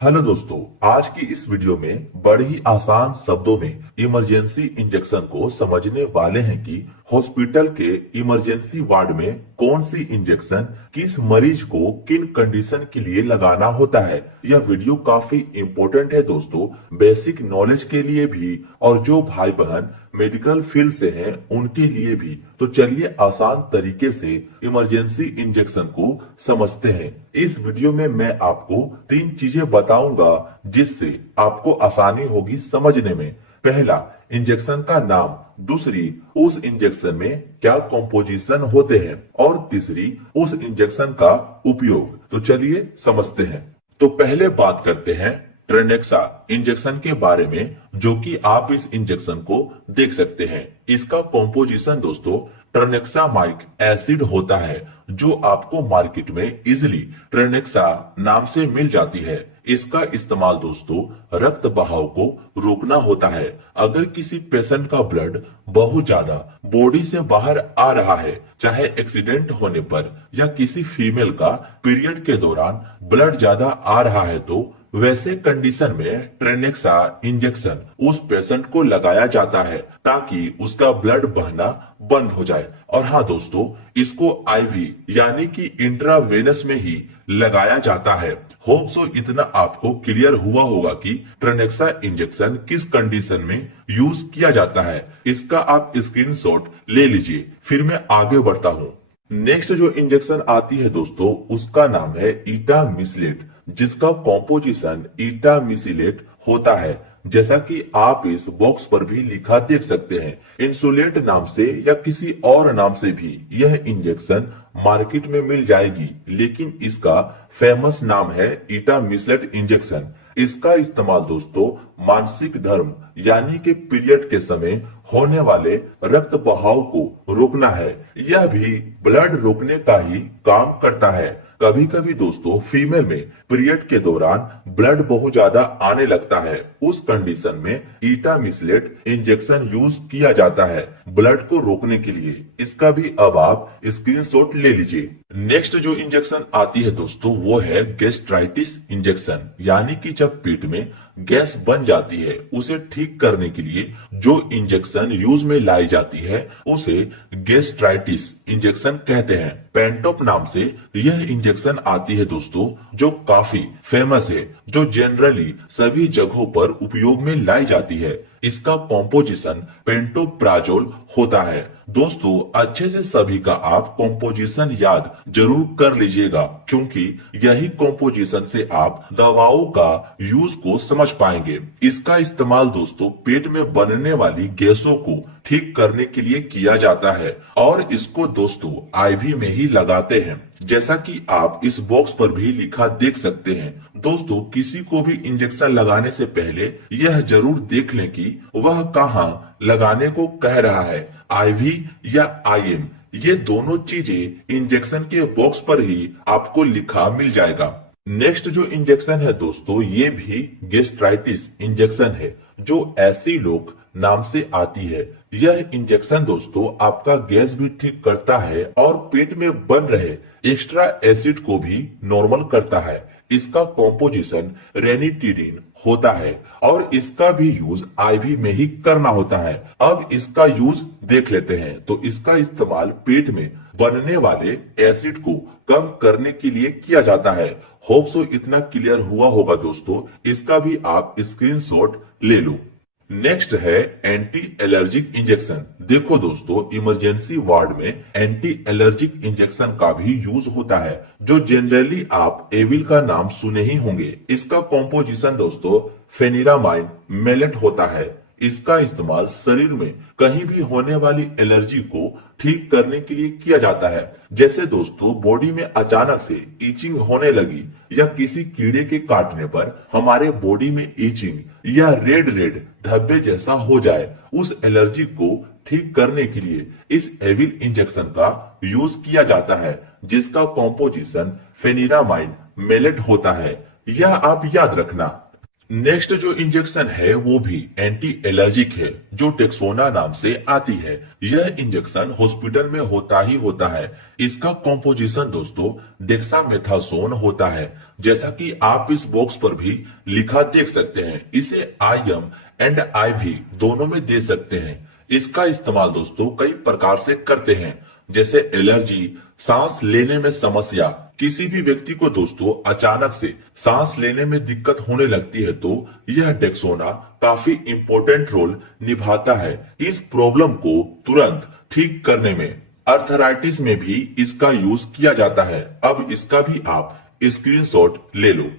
Hello दोस्तों, आज की इस वीडियो में बड़े ही आसान शब्दों में इमरजेंसी इंजेक्शन को समझने वाले हैं कि हॉस्पिटल के इमरजेंसी वार्ड में कौन सी इंजेक्शन किस मरीज को किन कंडीशन के लिए लगाना होता है। यह वीडियो काफी इम्पोर्टेंट है दोस्तों, बेसिक नॉलेज के लिए भी और जो भाई बहन मेडिकल फील्ड से हैं उनके लिए भी। तो चलिए आसान तरीके से इमरजेंसी इंजेक्शन को समझते हैं। इस वीडियो में मैं आपको 3 चीजें बताऊंगा जिससे आपको आसानी होगी समझने में। पहला, इंजेक्शन का नाम। दूसरी, उस इंजेक्शन में क्या कॉम्पोजिशन होते हैं। और तीसरी, उस इंजेक्शन का उपयोग। तो चलिए समझते हैं। तो पहले बात करते हैं ट्रेनेक्सा इंजेक्शन के बारे में, जो कि आप इस इंजेक्शन को देख सकते हैं। इसका कॉम्पोजिशन दोस्तों ट्रेनेक्सामाइक एसिड होता है, जो आपको मार्केट में इजिली ट्रेनेक्सा नाम से मिल जाती है। इसका इस्तेमाल दोस्तों रक्त बहाव को रोकना होता है। अगर किसी पेशेंट का ब्लड बहुत ज्यादा बॉडी से बाहर आ रहा है, चाहे एक्सीडेंट होने पर या किसी फीमेल का पीरियड के दौरान ब्लड ज्यादा आ रहा है, तो वैसे कंडीशन में ट्रेनेक्सा इंजेक्शन उस पेशेंट को लगाया जाता है ताकि उसका ब्लड बहना बंद हो जाए। और हाँ दोस्तों, इसको आईवी यानी कि इंट्रावेनस में ही लगाया जाता है। होप सो इतना आपको क्लियर हुआ होगा कि ट्रेनेक्सा इंजेक्शन किस कंडीशन में यूज किया जाता है। इसका आप स्क्रीनशॉट ले लीजिए, फिर मैं आगे बढ़ता हूँ। नेक्स्ट जो इंजेक्शन आती है दोस्तों, उसका नाम है इटामिसिलेट, जिसका कॉम्पोजिशन इटामिसिलेट होता है, जैसा कि आप इस बॉक्स पर भी लिखा देख सकते हैं। इंसुलेट नाम से या किसी और नाम से भी यह इंजेक्शन मार्केट में मिल जाएगी, लेकिन इसका फेमस नाम है इटामिसिलेट इंजेक्शन। इसका इस्तेमाल दोस्तों मानसिक धर्म यानी कि पीरियड के समय होने वाले रक्त बहाव को रोकना है। यह भी ब्लड रोकने का ही काम करता है। कभी कभी दोस्तों फीमेल में पीरियड के दौरान ब्लड बहुत ज्यादा आने लगता है। उस कंडीशन में इटामिसिलेट इंजेक्शन यूज किया जाता है ब्लड को रोकने के लिए। इसका भी अब आप स्क्रीनशॉट ले लीजिए। नेक्स्ट जो इंजेक्शन आती है दोस्तों, वो है गैस्ट्राइटिस इंजेक्शन, यानी कि जब पेट में गैस बन जाती है उसे ठीक करने के लिए जो इंजेक्शन यूज में लाई जाती है उसे गैस्ट्राइटिस इंजेक्शन कहते हैं। पेंटोप नाम से यह इंजेक्शन आती है दोस्तों, जो काफी फेमस है, जो जनरली सभी जगहों पर उपयोग में लाई जाती है। इसका कॉम्पोजिशन पेंटोप्राजोल होता है। दोस्तों अच्छे से सभी का आप कॉम्पोजिशन याद जरूर कर लीजिएगा, क्योंकि यही कॉम्पोजिशन से आप दवाओं का यूज को समझ पाएंगे। इसका इस्तेमाल दोस्तों पेट में बनने वाली गैसों को ठीक करने के लिए किया जाता है और इसको दोस्तों आईवी में ही लगाते हैं, जैसा कि आप इस बॉक्स पर भी लिखा देख सकते हैं। दोस्तों किसी को भी इंजेक्शन लगाने से पहले यह जरूर देख लें कि वह कहां लगाने को कह रहा है, आईवी या आईएम। ये दोनों चीजें इंजेक्शन के बॉक्स पर ही आपको लिखा मिल जाएगा। नेक्स्ट जो इंजेक्शन है दोस्तों, ये भी गैस्ट्राइटिस इंजेक्शन है, जो एसिलोक नाम से आती है। यह इंजेक्शन दोस्तों आपका गैस भी ठीक करता है और पेट में बन रहे एक्स्ट्रा एसिड को भी नॉर्मल करता है। इसका कॉम्पोजिशन रेनिटिडिन होता है और इसका भी यूज आईवी में ही करना होता है। अब इसका यूज देख लेते हैं। तो इसका इस्तेमाल पेट में बनने वाले एसिड को कम करने के लिए किया जाता है। होप सो इतना क्लियर हुआ होगा दोस्तों, इसका भी आप स्क्रीनशॉट ले लो। नेक्स्ट है एंटी एलर्जिक इंजेक्शन। देखो दोस्तों इमरजेंसी वार्ड में एंटी एलर्जिक इंजेक्शन का भी यूज होता है, जो जनरली आप एविल का नाम सुने ही होंगे। इसका कॉम्पोजिशन दोस्तों फेनिरामाइन मेलेट होता है। इसका इस्तेमाल शरीर में कहीं भी होने वाली एलर्जी को ठीक करने के लिए किया जाता है। जैसे दोस्तों बॉडी में अचानक से ईचिंग होने लगी या किसी कीड़े के काटने पर हमारे बॉडी में ईचिंग या रेड रेड धब्बे जैसा हो जाए, उस एलर्जी को ठीक करने के लिए इस एविल इंजेक्शन का यूज किया जाता है, जिसका कॉम्पोजिशन फेनिरामाइन मेलेट होता है। यह आप याद रखना। नेक्स्ट जो इंजेक्शन है वो भी एंटी एलर्जिक है, जो टेक्सोना नाम से आती है। यह इंजेक्शन हॉस्पिटल में होता ही होता है। इसका कॉम्पोजिशन दोस्तों डेक्सामेथासोन होता है, जैसा कि आप इस बॉक्स पर भी लिखा देख सकते हैं। इसे आईएम एंड आईवी दोनों में दे सकते हैं। इसका इस्तेमाल दोस्तों कई प्रकार से करते हैं, जैसे एलर्जी, सांस लेने में समस्या। किसी भी व्यक्ति को दोस्तों अचानक से सांस लेने में दिक्कत होने लगती है तो यह डेक्सोना काफी इंपॉर्टेंट रोल निभाता है इस प्रॉब्लम को तुरंत ठीक करने में। अर्थराइटिस में भी इसका यूज किया जाता है। अब इसका भी आप स्क्रीनशॉट ले लो।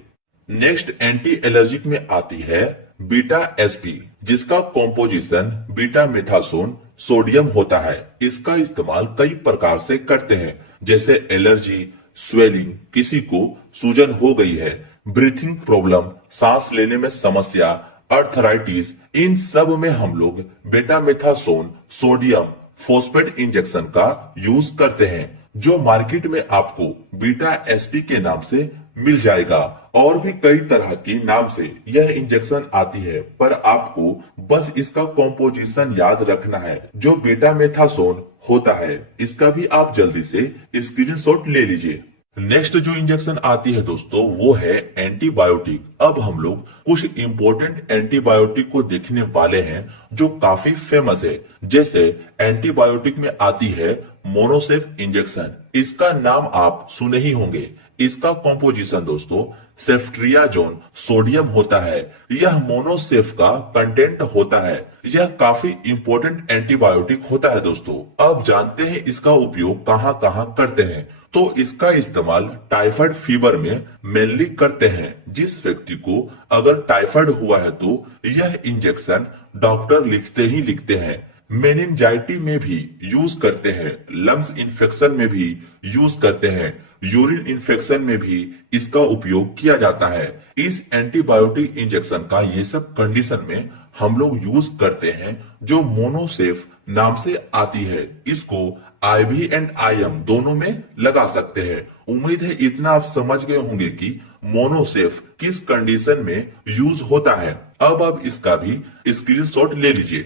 नेक्स्ट एंटी एलर्जिक में आती है बीटा एसपी, जिसका कॉम्पोजिशन बीटा मेथासोन सोडियम होता है। इसका इस्तेमाल कई प्रकार से करते हैं, जैसे एलर्जी, स्वेलिंग, किसी को सूजन हो गई है, ब्रीथिंग प्रॉब्लम, सांस लेने में समस्या, अर्थराइटिस, इन सब में हम लोग बेटामेथासोन सोडियम फॉस्फेट इंजेक्शन का यूज करते हैं, जो मार्केट में आपको बीटा एसपी के नाम से मिल जाएगा। और भी कई तरह के नाम से यह इंजेक्शन आती है, पर आपको बस इसका कॉम्पोजिशन याद रखना है, जो बेटामेथासोन होता है। इसका भी आप जल्दी से स्क्रीनशॉट ले लीजिए। नेक्स्ट जो इंजेक्शन आती है दोस्तों वो है एंटीबायोटिक। अब हम लोग कुछ इंपॉर्टेंट एंटीबायोटिक को देखने वाले हैं जो काफी फेमस है। जैसे एंटीबायोटिक में आती है मोनोसेफ इंजेक्शन। इसका नाम आप सुने ही होंगे। इसका कॉम्पोजिशन दोस्तों सेफ्ट्रियाजोन सोडियम होता है। यह मोनोसेफ का कंटेंट होता है। यह काफी इंपॉर्टेंट एंटीबायोटिक होता है दोस्तों। अब जानते हैं इसका उपयोग कहां कहां करते हैं। तो इसका इस्तेमाल टाइफाइड फीवर में मेनली करते हैं। जिस व्यक्ति को अगर टाइफाइड हुआ है तो यह इंजेक्शन डॉक्टर लिखते ही लिखते हैं। मेनिंजाइटी में भी यूज करते हैं, लंग्स इन्फेक्शन में भी यूज करते हैं, यूरिन इन्फेक्शन में भी इसका उपयोग किया जाता है। इस एंटीबायोटिक इंजेक्शन का ये सब कंडीशन में हम लोग यूज करते हैं, जो मोनोसेफ नाम से आती है। इसको आईवी एंड आईएम दोनों में लगा सकते हैं। उम्मीद है इतना आप समझ गए होंगे कि मोनोसेफ किस कंडीशन में यूज होता है। अब आप इसका भी स्क्रीनशॉट ले लीजिए।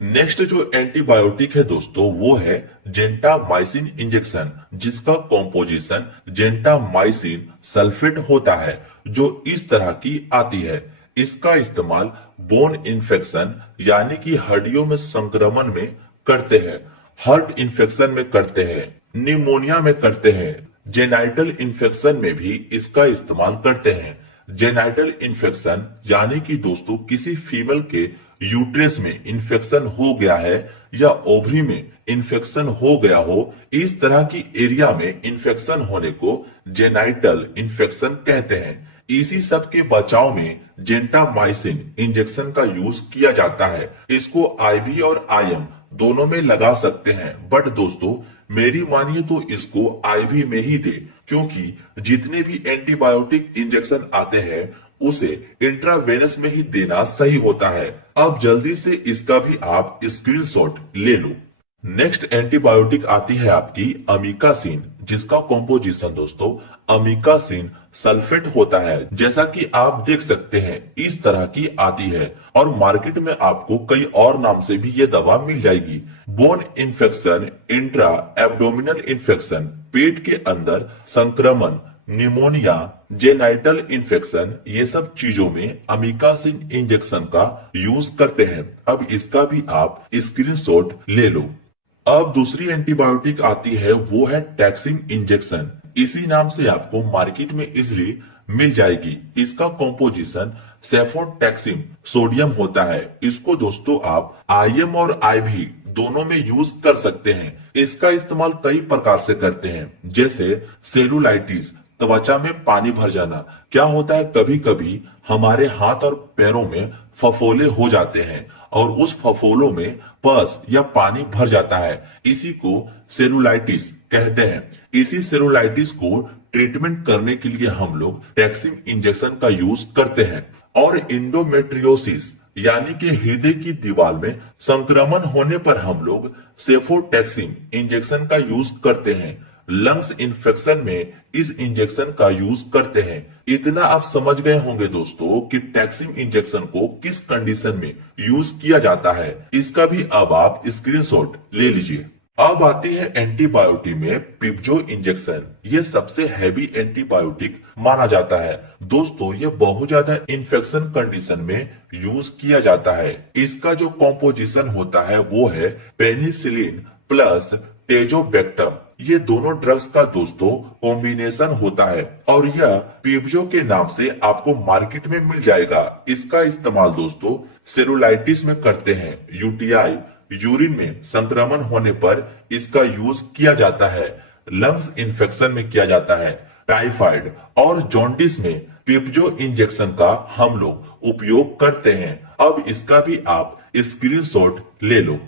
नेक्स्ट जो एंटीबायोटिक है दोस्तों वो है जेंटामाइसिन इंजेक्शन, जिसका कॉम्पोजिशन जेंटामाइसिन सल्फेट होता है, जो इस तरह की आती है। इसका इस्तेमाल बोन इन्फेक्शन यानी कि हड्डियों में संक्रमण में करते हैं, हार्ट इन्फेक्शन में करते हैं, निमोनिया में करते हैं, जेनाइटल इन्फेक्शन में भी इसका इस्तेमाल करते हैं। जेनाइटल इन्फेक्शन यानी कि दोस्तों किसी फीमेल के यूट्रस में इन्फेक्शन हो गया है या ओवरी में इन्फेक्शन हो गया हो, इस तरह की एरिया में इन्फेक्शन होने को जेनाइटल इन्फेक्शन कहते हैं। इसी सब के बचाव में जेंटामाइसिन इंजेक्शन का यूज किया जाता है। इसको आईवी और आईएम दोनों में लगा सकते हैं, बट दोस्तों मेरी मानिए तो इसको आईवी में ही दे, क्योंकि जितने भी एंटीबायोटिक इंजेक्शन आते हैं उसे इंट्रावेनस में ही देना सही होता है। अब जल्दी से इसका भी आप स्क्रीनशॉट ले लो। नेक्स्ट एंटीबायोटिक आती है आपकी अमीकासिन, जिसका कॉम्पोजिशन दोस्तों अमीकासिन सल्फेट होता है। जैसा कि आप देख सकते हैं इस तरह की आती है, और मार्केट में आपको कई और नाम से भी ये दवा मिल जाएगी। Bone infection, intra abdominal infection, पेट के अंदर संक्रमण, निमोनिया, जेनाइटल इन्फेक्शन, ये सब चीजों में अमीकासिन इंजेक्शन का यूज करते हैं। अब इसका भी आप स्क्रीनशॉट ले लो। अब दूसरी एंटीबायोटिक आती है वो है टैक्सिम इंजेक्शन। इसी नाम से आपको मार्केट में इजिली मिल जाएगी। इसका कॉम्पोजिशन सेफोटैक्सिम सोडियम होता है। इसको दोस्तों आप आईएम और आईवी दोनों में यूज कर सकते हैं। इसका इस्तेमाल कई प्रकार से करते हैं, जैसे सेलुलाइटिस, त्वचा में पानी भर जाना। क्या होता है कभी कभी हमारे हाथ और पैरों में फफोले हो जाते हैं और उस फफोलों में पस या पानी भर जाता है। इसी को सेलुलाइटिस कहते हैं। इसी सेलुलाइटिस को ट्रीटमेंट करने के लिए हम लोग टैक्सिम इंजेक्शन का यूज करते हैं। और इंडोमेट्रियोसिस यानी कि हृदय की दीवार में संक्रमण होने पर हम लोग सेफोटैक्सिम इंजेक्शन का यूज करते हैं। लंग्स इन्फेक्शन में इस इंजेक्शन का यूज करते हैं। इतना आप समझ गए होंगे दोस्तों कि टैक्सिम इंजेक्शन को किस कंडीशन में यूज किया जाता है, इसका भी अब आप स्क्रीनशॉट ले लीजिए। अब आती है एंटीबायोटिक में पिप्जो इंजेक्शन। ये सबसे हैवी एंटीबायोटिक माना जाता है दोस्तों। ये बहुत ज्यादा इन्फेक्शन कंडीशन में यूज किया जाता है। इसका जो कॉम्पोजिशन होता है वो है पेनिसिलिन प्लस टेजोबैक्टम। ये दोनों ड्रग्स का दोस्तों कॉम्बिनेशन होता है और यह पिप्जो के नाम से आपको मार्केट में मिल जाएगा। इसका इस्तेमाल दोस्तों सेलुलाइटिस में करते हैं। यूटीआई यूरिन में संक्रमण होने पर इसका यूज किया जाता है। लंग्स इन्फेक्शन में किया जाता है। टाइफाइड और जॉन्डिस में पिप्जो इंजेक्शन का हम लोग उपयोग करते हैं। अब इसका भी आप स्क्रीनशॉट ले लो।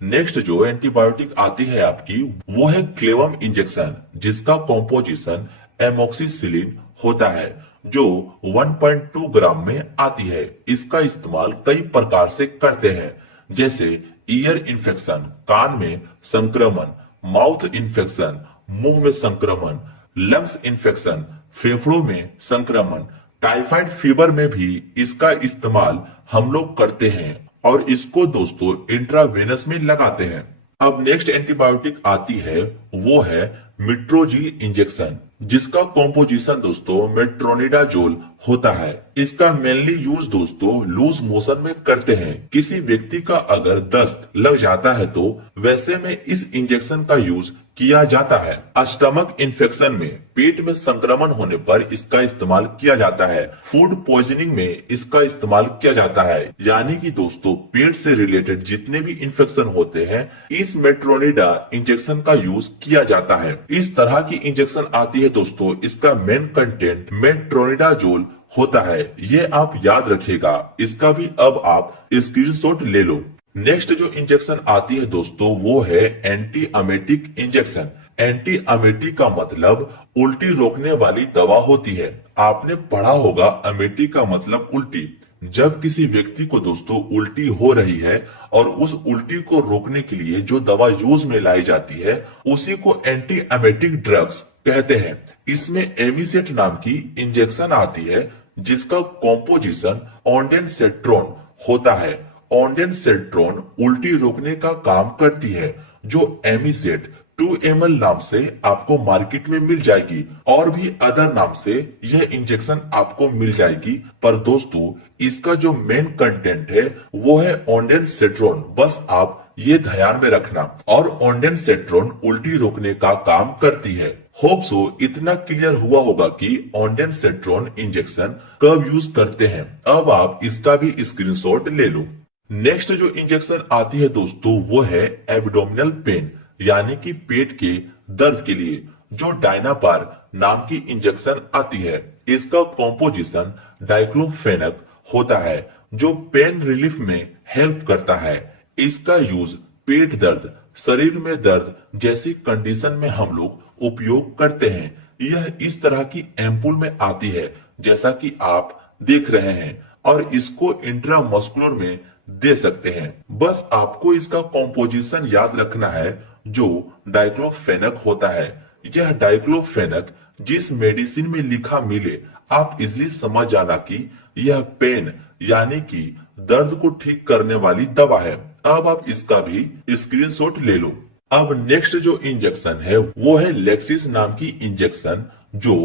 नेक्स्ट जो एंटीबायोटिक आती है आपकी वो है क्लेवम इंजेक्शन, जिसका कॉम्पोजिशन एमोक्सिसिलिन होता है जो 1.2 ग्राम में आती है। इसका इस्तेमाल कई प्रकार से करते हैं, जैसे ईयर इन्फेक्शन, कान में संक्रमण, माउथ इन्फेक्शन, मुंह में संक्रमण, लंग्स इन्फेक्शन, फेफड़ों में संक्रमण, टाइफाइड फीवर में भी इसका इस्तेमाल हम लोग करते हैं और इसको दोस्तों इंट्रावेनस में लगाते हैं। अब नेक्स्ट एंटीबायोटिक आती है वो है मेट्रोजिल इंजेक्शन, जिसका कॉम्पोजिशन दोस्तों मेट्रोनिडाजोल होता है। इसका मेनली यूज दोस्तों लूज मोशन में करते हैं। किसी व्यक्ति का अगर दस्त लग जाता है तो वैसे में इस इंजेक्शन का यूज किया जाता है। स्टमक इन्फेक्शन में, पेट में संक्रमण होने पर इसका इस्तेमाल किया जाता है। फूड पॉइजनिंग में इसका इस्तेमाल किया जाता है। यानी कि दोस्तों पेट से रिलेटेड जितने भी इन्फेक्शन होते हैं इस मेट्रोनिडा इंजेक्शन का यूज किया जाता है। इस तरह की इंजेक्शन आती है दोस्तों, इसका मेन कंटेंट मेट्रोनिडाजोल होता है। ये आप याद रखिएगा। इसका भी अब आप स्क्रीनशॉट ले लो। नेक्स्ट जो इंजेक्शन आती है दोस्तों वो है एंटी अमेटिक इंजेक्शन। एंटी अमेटिक का मतलब उल्टी रोकने वाली दवा होती है। आपने पढ़ा होगा अमेटी का मतलब उल्टी। जब किसी व्यक्ति को दोस्तों उल्टी हो रही है और उस उल्टी को रोकने के लिए जो दवा यूज में लाई जाती है उसी को एंटी अमेटिक ड्रग्स कहते हैं। इसमें एमिसेट नाम की इंजेक्शन आती है जिसका कॉम्पोजिशन ऑन्डेनसेट्रोन होता है। ऑन्डेनसेट्रोन उल्टी रोकने का काम करती है, जो एमिसेट 2 ml नाम से आपको मार्केट में मिल जाएगी और भी अदर नाम से यह इंजेक्शन आपको मिल जाएगी। पर दोस्तों इसका जो मेन कंटेंट है वो है ऑन्डेनसेट्रोन। बस आप ये ध्यान में रखना। और ऑन्डेनसेट्रोन उल्टी रोकने का काम करती है। होप सो इतना क्लियर हुआ होगा कि ऑन्डेनसेट्रोन इंजेक्शन कब यूज करते हैं। अब आप इसका भी स्क्रीनशॉट ले लो। नेक्स्ट जो इंजेक्शन आती है दोस्तों वो है एब्डोमिनल पेन, यानी कि पेट के दर्द के लिए जो डायनापार नाम की इंजेक्शन आती है। इसका कॉम्पोजिशन डाइक्लोफेनक होता है जो पेन रिलीफ में हेल्प करता है। इसका यूज पेट दर्द, शरीर में दर्द जैसी कंडीशन में हम लोग उपयोग करते हैं। यह इस तरह की एम्पुल में आती है जैसा कि आप देख रहे हैं और इसको इंट्रामस्कुलर में दे सकते हैं। बस आपको इसका कॉम्पोजिशन याद रखना है जो डाइक्लोफेनक होता है। यह डाइक्लोफेनक जिस मेडिसिन में लिखा मिले आप इजिली समझ जाना कि यह पेन यानी कि दर्द को ठीक करने वाली दवा है। अब आप इसका भी स्क्रीनशॉट ले लो। अब नेक्स्ट जो इंजेक्शन है वो है लेक्सिस नाम की इंजेक्शन जो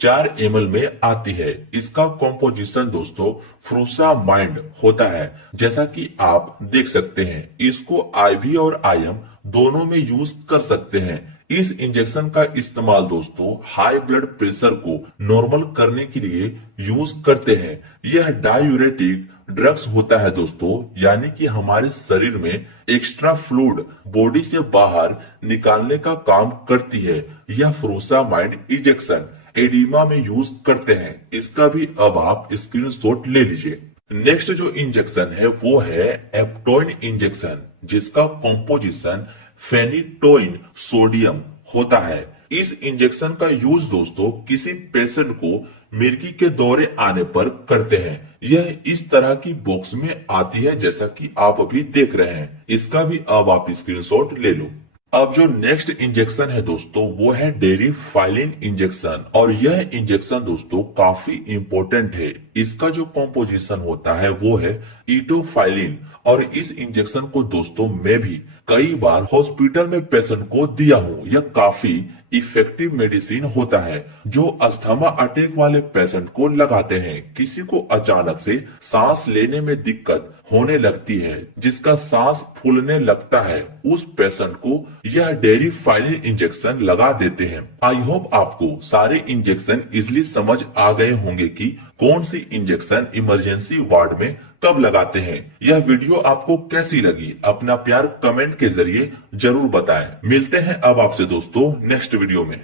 4 ml में आती है। इसका कॉम्पोजिशन दोस्तों फ्रूसामाइंड होता है जैसा कि आप देख सकते हैं। इसको आईवी और आईएम दोनों में यूज कर सकते हैं। इस इंजेक्शन का इस्तेमाल दोस्तों हाई ब्लड प्रेशर को नॉर्मल करने के लिए यूज करते हैं। यह डायूरेटिक ड्रग्स होता है दोस्तों, यानी कि हमारे शरीर में एक्स्ट्रा फ्लूइड बॉडी से बाहर निकालने का काम करती है। यह फ्रूसामाइंड इंजेक्शन एडिमा में यूज करते हैं। इसका भी अब आप स्क्रीनशॉट ले लीजिए। नेक्स्ट जो इंजेक्शन है वो है एप्टोइन इंजेक्शन, जिसका कॉम्पोजिशन फेनिटोइन सोडियम होता है। इस इंजेक्शन का यूज दोस्तों किसी पेशेंट को मिर्गी के दौरे आने पर करते हैं। यह इस तरह की बॉक्स में आती है जैसा कि आप अभी देख रहे हैं। इसका भी अब आप स्क्रीनशॉट ले लो। अब जो नेक्स्ट इंजेक्शन है दोस्तों वो है डेरिफाइलिन इंजेक्शन, और यह इंजेक्शन दोस्तों काफी इंपॉर्टेंट है। इसका जो कॉम्पोजिशन होता है वो है इटोफाइलिन, और इस इंजेक्शन को दोस्तों मैं भी कई बार हॉस्पिटल में पेशेंट को दिया हूं। यह काफी इफेक्टिव मेडिसिन होता है जो अस्थमा अटैक वाले पेशेंट को लगाते हैं। किसी को अचानक से सांस लेने में दिक्कत होने लगती है, जिसका सांस फूलने लगता है, उस पेशेंट को यह डेरिफाइलिन इंजेक्शन लगा देते हैं। आई होप आपको सारे इंजेक्शन इजिली समझ आ गए होंगे कि कौन सी इंजेक्शन इमरजेंसी वार्ड में कब लगाते हैं। यह वीडियो आपको कैसी लगी अपना प्यार कमेंट के जरिए जरूर बताएं। मिलते हैं अब आपसे दोस्तों नेक्स्ट वीडियो में।